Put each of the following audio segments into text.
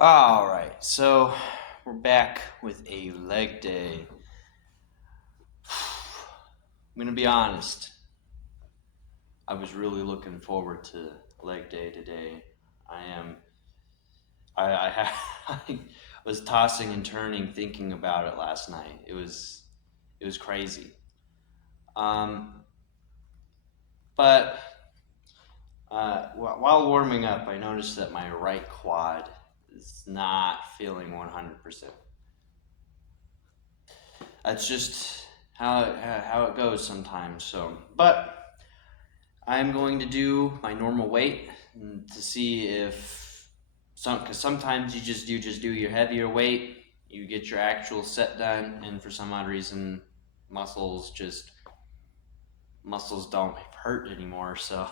All right, so we're back with a leg day. I'm gonna be honest. I was really looking forward to leg day today. I am. I was tossing and turning thinking about it last night. It was crazy. Um, but while warming up, I noticed that my right quad is not feeling 100%. That's just how it goes sometimes. But I'm going to do my normal weight to see if because sometimes you just do your heavier weight, you get your actual set done, and for some odd reason, muscles just muscles don't hurt anymore. So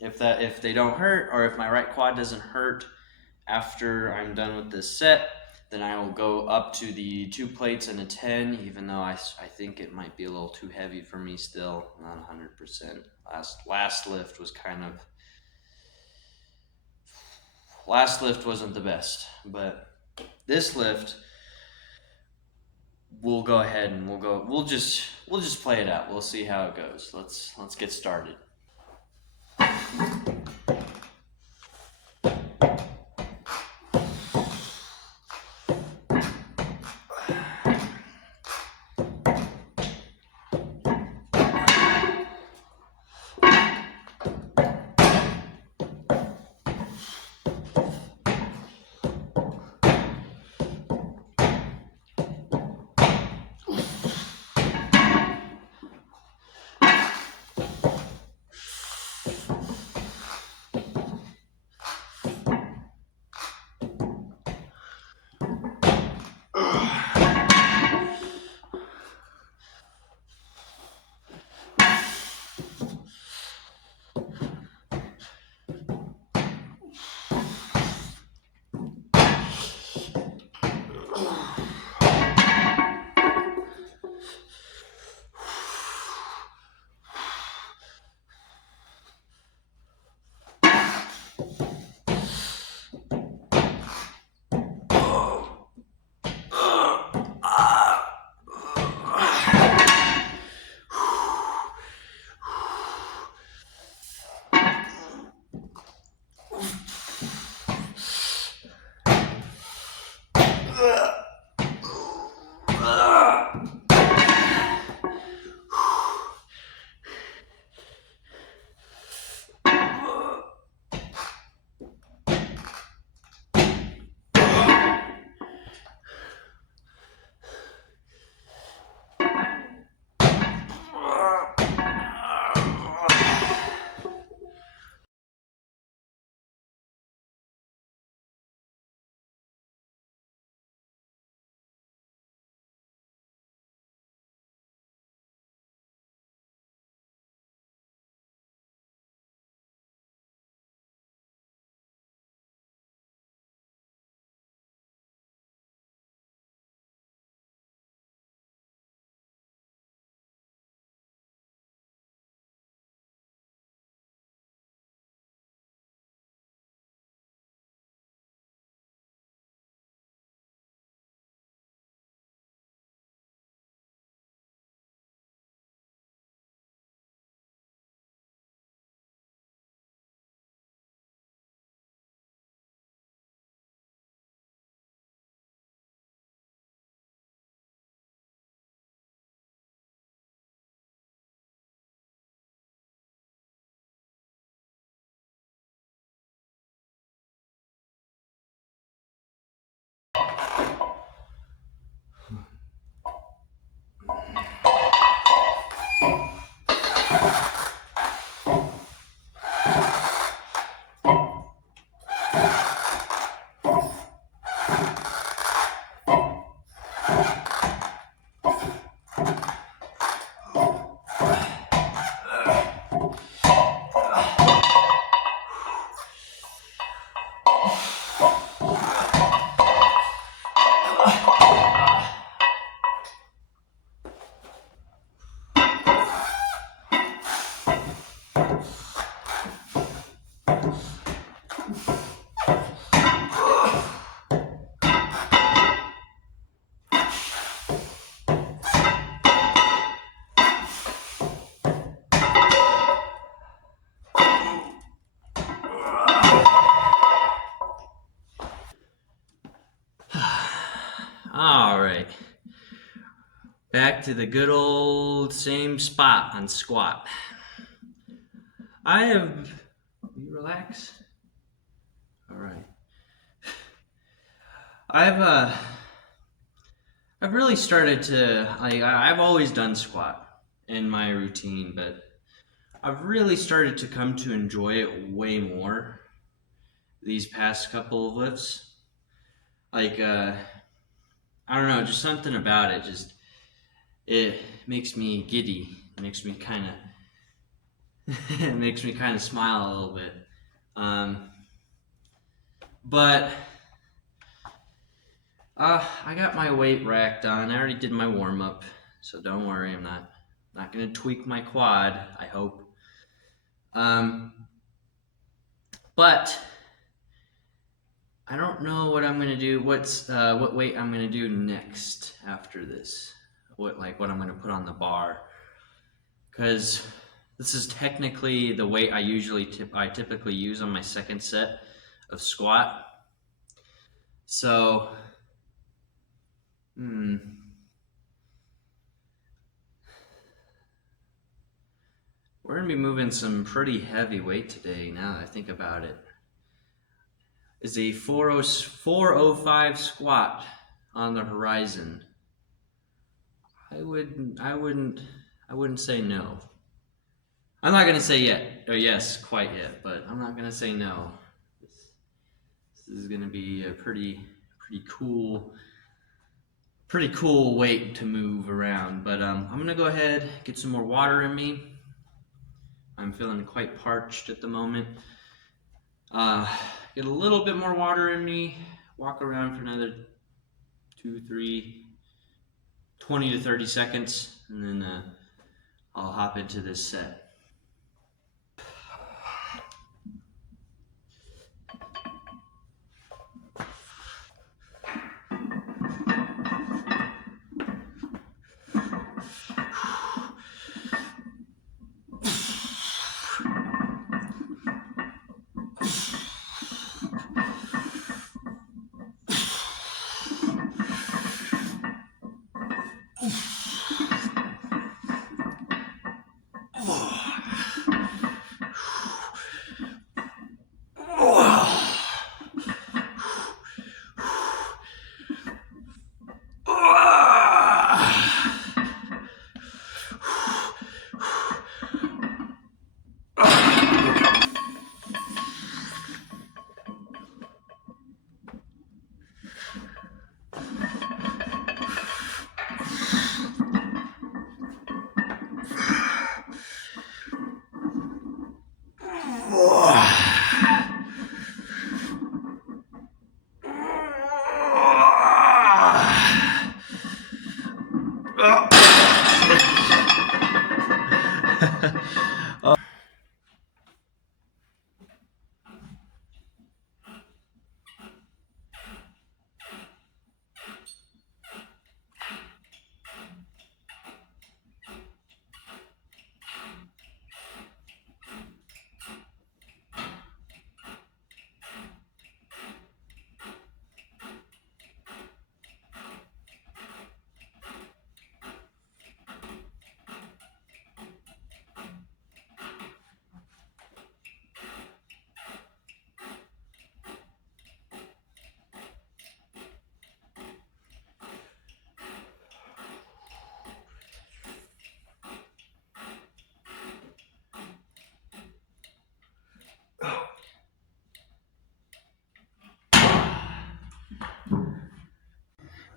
if they don't hurt, or if my right quad doesn't hurt after I'm done with this set, then I will go up to the 2 plates and a 10, even though I think it might be a little too heavy for me still. Not 100%. Last lift was last lift wasn't the best, but this lift we'll go ahead and we'll just play it out. We'll see how it goes. Let's get started. Back to the good old same spot on squat. You relax? All right. I've uh, I've really started to I've always done squat in my routine, but I've really started to come to enjoy it way more these past couple of lifts. Like I don't know, just something about it. Just it makes me giddy. It makes me kind of it makes me kind of smile a little bit. Um, but I got my weight rack done. I already did my warm up, so don't worry. I'm not gonna tweak my quad. I hope. Um, but I don't know what I'm gonna do. What weight I'm gonna do next after this? What I'm gonna put on the bar? Because this is technically the weight I typically use on my second set of squat. So, we're gonna be moving some pretty heavy weight today. Now that I think about it, is a 405 squat on the horizon. I wouldn't say no. I'm not gonna say yet or yes quite yet, but I'm not gonna say no. This is gonna be a pretty cool weight to move around. But I'm gonna go ahead, get some more water in me. I'm feeling quite parched at the moment. Get a little bit more water in me, walk around for another 20 to 30 seconds, and then I'll hop into this set.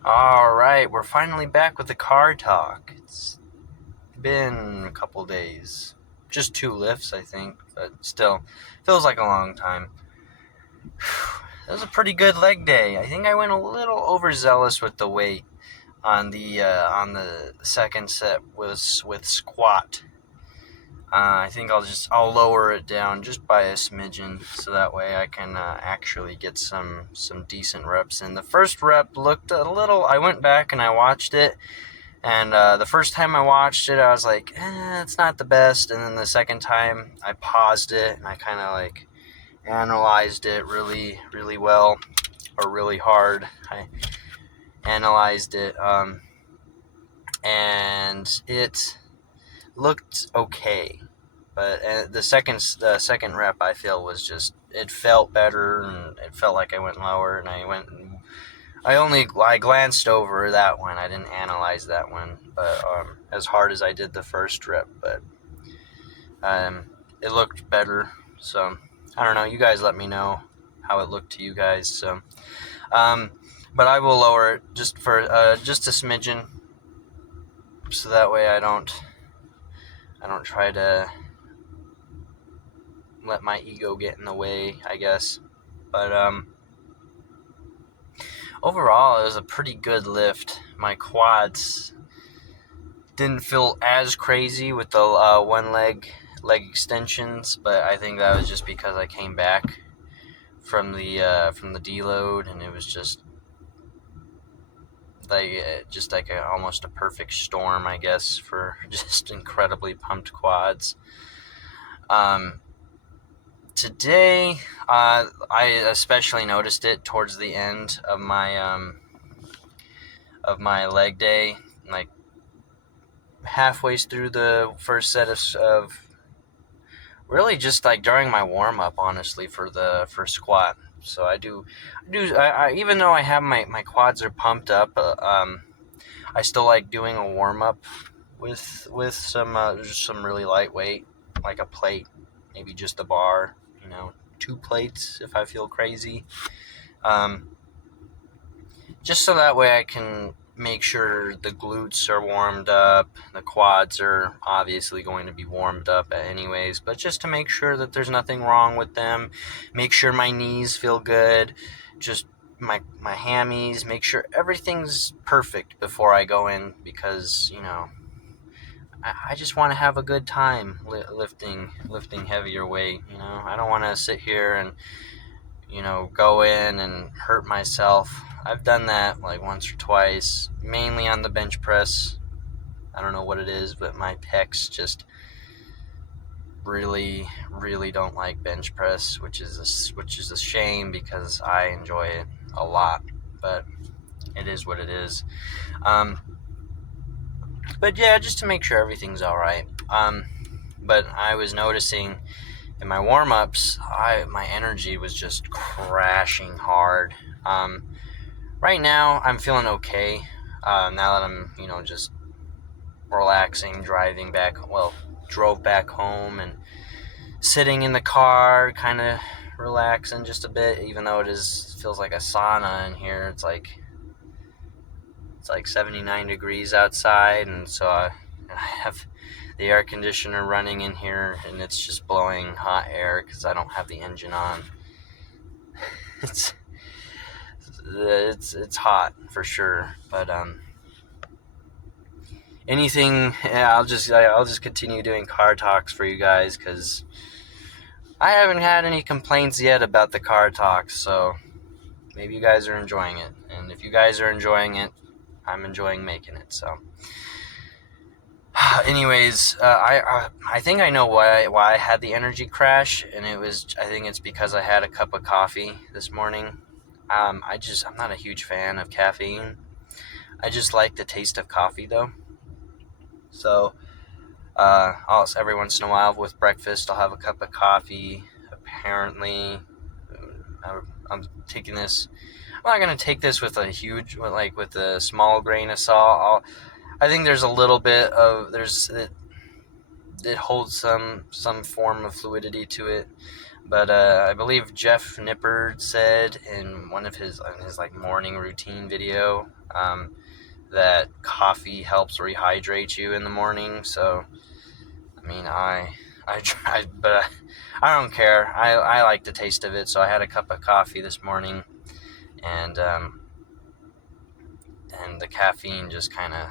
All right, we're finally back with the car talk. It's been a couple days. Just 2 lifts, I think, but still feels like a long time. It was a pretty good leg day. I think I went a little overzealous with the weight on the second set was with squat. I think I'll lower it down just by a smidgen, so that way I can actually get some decent reps in. The first rep looked a little. I went back and I watched it, and the first time I watched it, I was like, it's not the best. And then the second time, I paused it and I kind of like analyzed it really well, or really hard. I analyzed it. and it looked okay. But the second rep, I feel, was just, it felt better, and it felt like I went lower, and I glanced over that one. I didn't analyze that one, but as hard as I did the first rep, but it looked better. So I don't know. You guys let me know how it looked to you guys. So, but I will lower it just just a smidgen, so that way I don't try to let my ego get in the way, I guess. But overall, it was a pretty good lift. My quads didn't feel as crazy with the one leg extensions, but I think that was just because I came back from the deload, and it was just like almost a perfect storm, I guess, for just incredibly pumped quads. Today, I especially noticed it towards the end of my leg day, like halfway through the first set of really just like during my warm up, honestly, for the first squat. So I even though I have my quads are pumped up, I still like doing a warm up with some really lightweight, like a plate, maybe just a bar, 2 plates if I feel crazy. Just so that way I can make sure the glutes are warmed up. The quads are obviously going to be warmed up anyways, but just to make sure that there's nothing wrong with them. Make sure my knees feel good. Just my hammies. Make sure everything's perfect before I go in, because, I just want to have a good time lifting heavier weight. I don't want to sit here and go in and hurt myself. I've done that like once or twice, mainly on the bench press. I don't know what it is, but my pecs just really, really don't like bench press, which is a shame, because I enjoy it a lot. But it is what it is. But yeah, just to make sure everything's all right. But I was noticing in my warm-ups, my energy was just crashing hard. Right now, I'm feeling okay. Now that I'm, just relaxing, drove back home and sitting in the car, kind of relaxing just a bit, even though feels like a sauna in here. It's like 79 degrees outside, and so I have the air conditioner running in here, and it's just blowing hot air because I don't have the engine on. It's hot for sure, but I'll just continue doing car talks for you guys, because I haven't had any complaints yet about the car talks. So maybe you guys are enjoying it, and if you guys are enjoying it, I'm enjoying making it. So anyways, I think I know why I had the energy crash, and I think it's because I had a cup of coffee this morning. I'm not a huge fan of caffeine. I just like the taste of coffee, though. So every once in a while with breakfast, I'll have a cup of coffee. Apparently, I'm taking this. I'm not gonna take this with with a small grain of salt. I think there's a little bit of it holds some form of fluidity to it. But I believe Jeff Nippard said in one of his like morning routine video that coffee helps rehydrate you in the morning. So I mean, I tried, but I don't care. I like the taste of it, so I had a cup of coffee this morning, and the caffeine just kind of,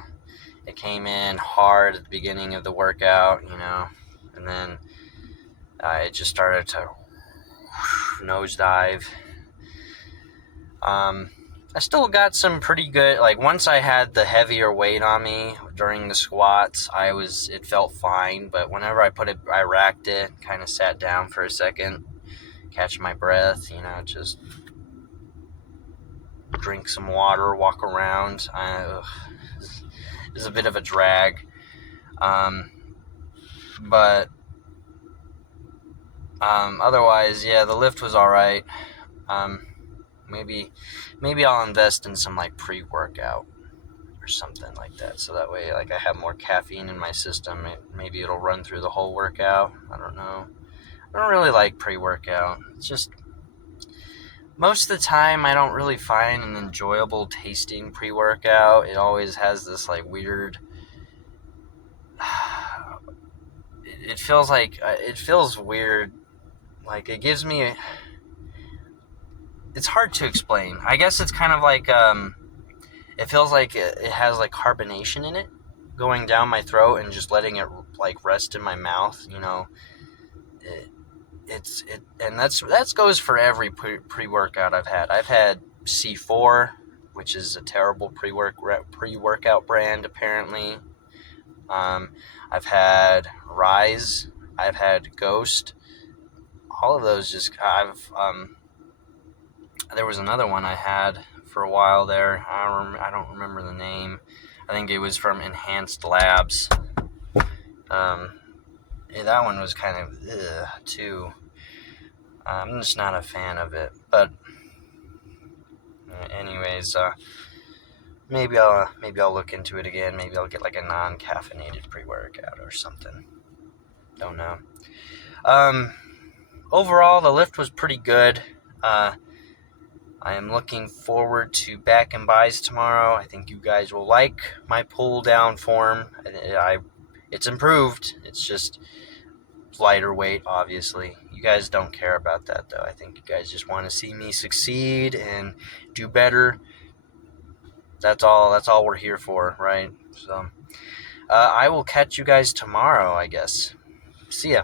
it came in hard at the beginning of the workout, and then it just started to nosedive. I still got some pretty good, like once I had the heavier weight on me during the squats, it felt fine, but whenever I racked it, kind of sat down for a second, catch my breath, just drink some water, walk around. is a bit of a drag. But otherwise, yeah, the lift was all right. Maybe I'll invest in some like pre-workout or something like that, so that way like I have more caffeine in my system. Maybe it'll run through the whole workout. I don't know. I don't really like pre-workout. It's just most of the time I don't really find an enjoyable tasting pre-workout. It always has this like weird. It feels like it feels weird. Like it gives me. It's hard to explain. I guess it's kind of like it feels like it has like carbonation in it going down my throat and just letting it like rest in my mouth. It, and that goes for every pre-workout I've had. I've had C4, which is a terrible pre-workout brand apparently. I've had Rise. I've had Ghost. All of those there was another one I had for a while there. I don't remember the name. I think it was from Enhanced Labs. Yeah, that one was kind of too. I'm just not a fan of it. But anyways, maybe I'll look into it again. Maybe I'll get like a non-caffeinated pre-workout or something. Don't know. Overall, the lift was pretty good. I am looking forward to back and buys tomorrow. I think you guys will like my pull down form. It's improved. It's just lighter weight, obviously. You guys don't care about that, though. I think you guys just want to see me succeed and do better. That's all we're here for, right? So, I will catch you guys tomorrow, I guess. See ya.